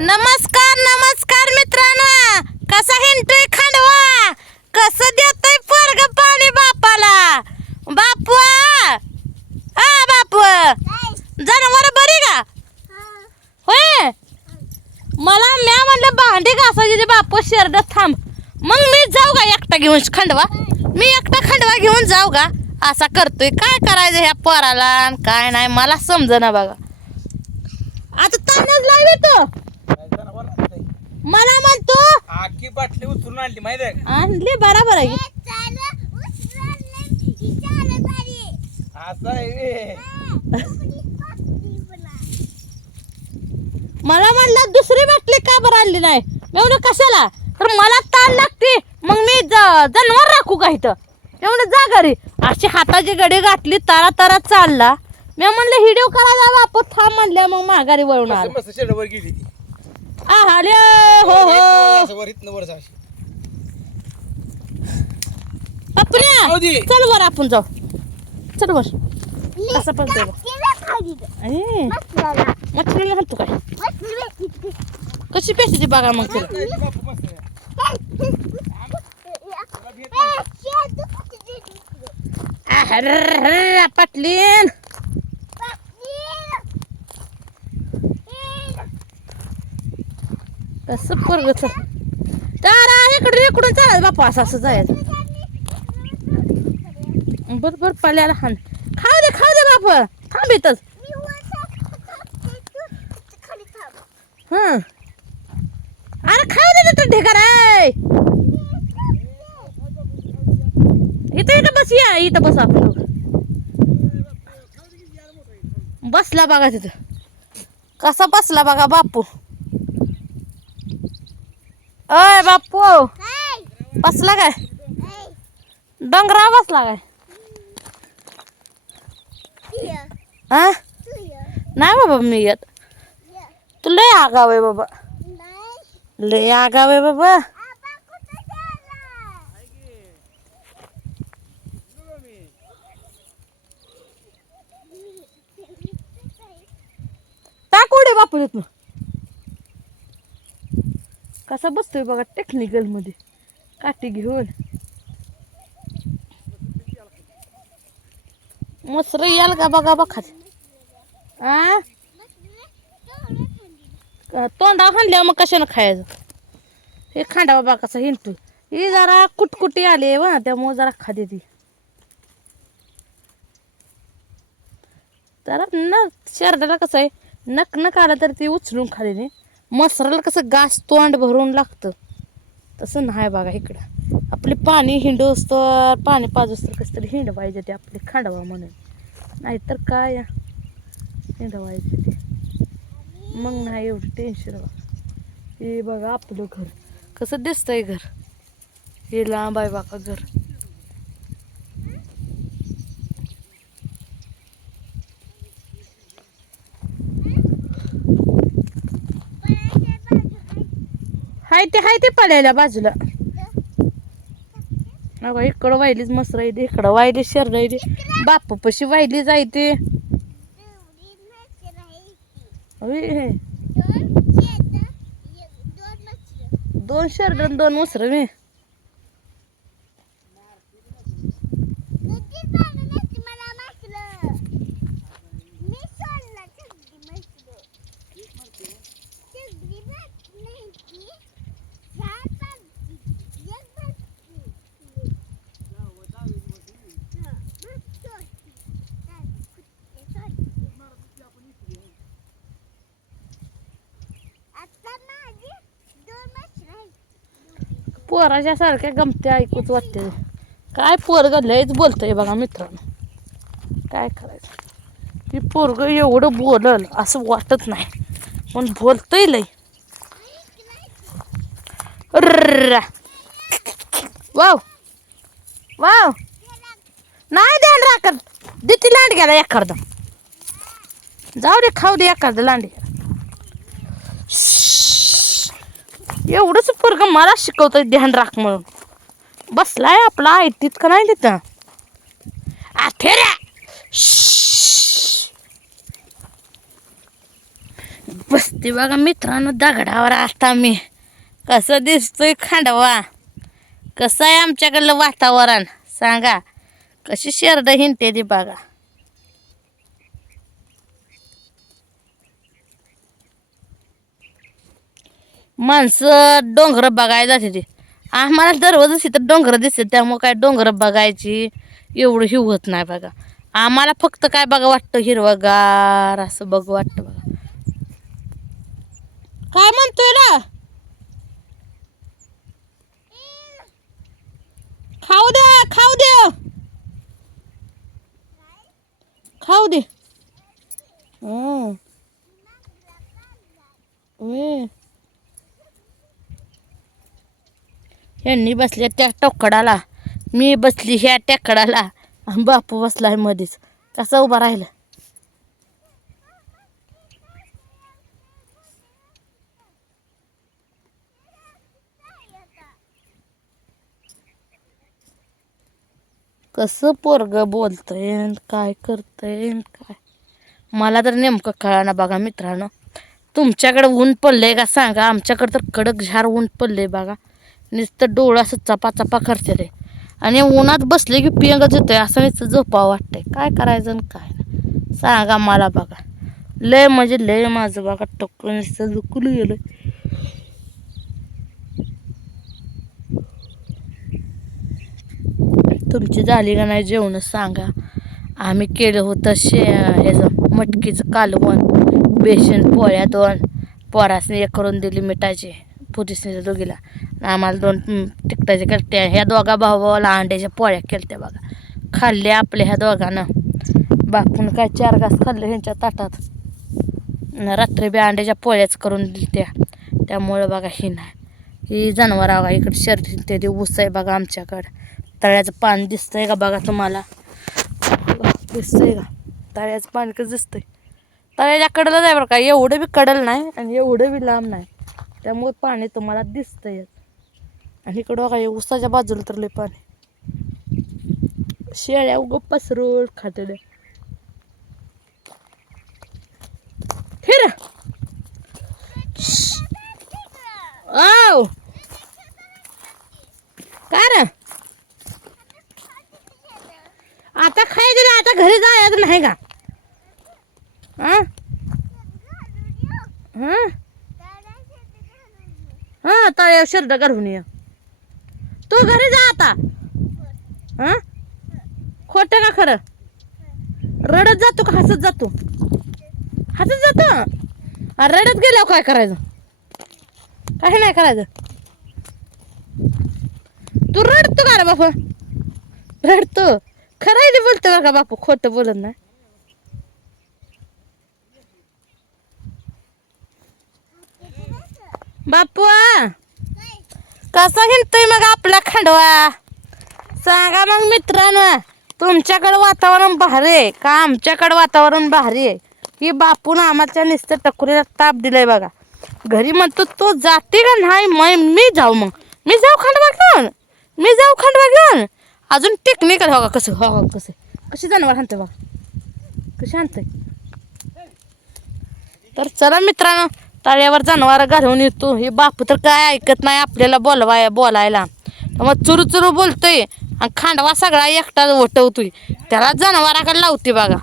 नमस्कार नमस्कार मित्रांनो. कसा हिंडतोय खांडवा? कसं देतोय पोरग पाणी बापाला? बापू हा बापू. जनावर बरी का? होय? मला म्या म्हणलं भांडी घासायची बापू शेरड थांब. मग मी जाऊ का एकटा घेऊन खंडवा? मी एकटा खंडवा घेऊन जाऊ का? असा करतोय. काय करायचं ह्या पोराला? आणि काय नाही? मला समजना बघा. आता तानच लावे तो मला म्हणतो आखी बाटली उचलून आणली माहिती आहे? आणली बरोबर आहे. असं आहे बे. मला. म्हणलं दुसरी बाटली का बरं आणली नाही? मी म्हणलं कशाला? तर मला ताण लागते. मग मी ज- जनावर राखू का इथं? मी म्हणलं जा घरी. अशी हाताची गडी गाठली तारा तारा चालला. मी म्हणलं हिडिओ करायला बापू थांब म्हणल्या मग माघारी वळून मस्त आला. मस्त शेडवर गेली ती. हो हो वर. चल वर आपण जाऊ चल वर कसं पण मच्छरीला घालतो काय कशी पेसायची बघा मग तिला पाटलीन कसं पोरग चल तर इकडून इकडून चालायचं बापा असं असं जायचं बर बर पल्याला हान. खाऊ दे खाऊ दे बाप. थांब इथंच हं. अरे खाऊ दे तर ढेकर आहे इथं इथं बस या. इथं बस आपण लोक बसला बघा तिथं. कसा बसला बघा बापू. अय बापू बसला काय? डोंगरा बसला काय? हा नाही बाबा मी येत. तू लय आगाव आहे बाबा. लय आगाव आहे बाबा. टाक बापू तिथून कसा बसतोय बघा टेक्निकलमध्ये. काठी घेऊन. मसर याल का बघा बघा. आ? तोंडा खाल्ल्या मग कशानं खायचं? हे खांडा बाबा कसा हिंटू ही जरा कुटकुटी आली व त्यामुळे जरा खाते ती. तर न शर्टाला कसं आहे नक नक आलं तर ती उचलून खाली नाही मसराला कसं गास तोंड भरून लागतं. तसं नाही बघा इकडं. आपले पाणी हिंड असतो पाणी पाजोस असतं कसं तरी हिंड पाहिजे ते आपले खांडवा म्हणून. नाहीतर काय? हिंड हिंडवायचे ते. मग नाही एवढं टेन्शन बघा हे बघा आपलं घर. कसं दिसतंय घर. हे लांब आहे बाका घर. हाय ते हाय ते पडायला बाजूला. अगं इकडं वाहिलीच मस्त राहिली इकडं वाहिली शर राहिली. बाप पशी वाहिली जायते दोन शर्ट दोन मसर मी पोराच्या सारख्या गमत्या ऐकूच वाटते काय पोर लयच बोलतंय बघा मित्रांनो. काय करायचं? ती पोरग एवढं बोलल असं वाटत नाही. पण बोलतंय लय. वाव. वाव. नाही द्या राखत दे लांड गेला एखादा. जाऊ दे खाऊ दे एखादं लांडी. एवढंच पोरग मला शिकवतोय ध्यान राख म्हणून. बसलाय आपला ऐटीत का नाही तिथं? आठेऱ्या बसते बघा मित्रांनो दगडावर आता मी. कसं दिसतोय खांडवा? कसं आहे आमच्याकडलं वातावरण? सांगा. कशी शेरड हिंडते ती बघा. माणसं डोंगर बघायला जाते ते. आम्हाला दररोजच इथं डोंगर दिसते त्यामुळं काय डोंगर बघायची एवढं ही होत नाही बघा. आम्हाला फक्त काय बघा वाटतं हिरवगार असं बघ वाटतं बघा. काय म्हणतोय ना खाऊ दे खाऊ दे. खाऊ दे. यांनी ह्यांनी बसल्या त्या टोकडाला. मी बसली ह्या टेकडाला. आणि बापू आहे मध्येच कसा उभा राहिला? कसं पोरग बोलतंय काय करतंय काय? मला तर नेमकं कळाना बघा मित्रांनो. तुमच्याकडं ऊन पडलंय का सांगा? आमच्याकडं तर कडक झार ऊन पडलंय बघा. नुसतं डोळं असं चपा चपा करते रे. आणि उन्हात बसले की पिंगच येतोय असं नुसतं झोपा वाटतंय. काय करायचं आणि काय नाही. सांगा मला बघा. लय म्हणजे लय माझं बघा टक्कर नुसतं झुकलं गेलं तुमची झाली का नाही जेवण सांगा. आम्ही केलं होतं शे ह्याचं मटकीचं कालवण बेसन पोळ्या दोन. पोरासने एक करून दिली मिठाची पुरीसने दोघीला. आम्हाला दोन तिकटाचे केलते ह्या दोघा भाऊ भावाला अंड्याच्या पोळ्या केलत्या बघा. खाल्ले आपल्या ह्या दोघांना. बापून काय चार घास खाल्ले ह्यांच्या ताटात. रात्री बी अंड्याच्या पोळ्याच करून दिल्या त्यामुळं बघा ही नाही. ही जनावर बघा इकडे शर्दी ते ऊस आहे बघा आमच्याकडं. तळ्याचं पाणी दिसतंय का बघा तुम्हाला? दिसतंय का? तळ्याचं पाणी कसं दिसतंय? तळ्याच्या कडलं आहे बरं का? एवढं बी कडल नाही आणि एवढं बी लांब नाही. त्यामुळे पाणी तुम्हाला दिसतंय आणि इकडं काय उसाच्या बाजूला तर लय पाणी शेळ्या उग पसरून खातेल्या फिर. औ काय आता खाय दिलं आता घरी जायचं नाही का? हं? हं? हं शर्ट घालून ये. तू घरी जा आता. हा? खोटं का खरं? रडत जातो का हसत जातो हसत जातो रडत गेल्यावर काय करायचं? काही नाही करायचं. तू रडतो का रे बापा? रडतो. खरं बोलतो बरं का बापू खोटं बोलत नाही. बापू कसा हिंडतोय मग आपला खंडवा? सांगा मग मित्रांनो तुमच्याकडं वातावरण भारी आहे का? आमच्याकडं वातावरण भारी आहे. ही बापून आम्हाला नुसतं टकुरीला ताप दिलाय बघा. घरी म्हणतो तो जाते का नाही? मग मी जाऊ मग. मी जाऊ खंडवा घेऊन? मी जाऊ खंडवा घेऊन? अजून टेक्निकल हो का? कसं? हो का कसं? कशी जनावर आणते बघा? कशी आणते तर चला मित्रांनो तळ्यावर जनावर घालून येतो. हे बाप तर काय ऐकत नाही आपल्याला बोलवाय बोलायला. मग चुरू चुरू बोलतोय आणि खांडवा सगळा एकटा ओटवतोय. त्याला जनावराकडे लावते बघा.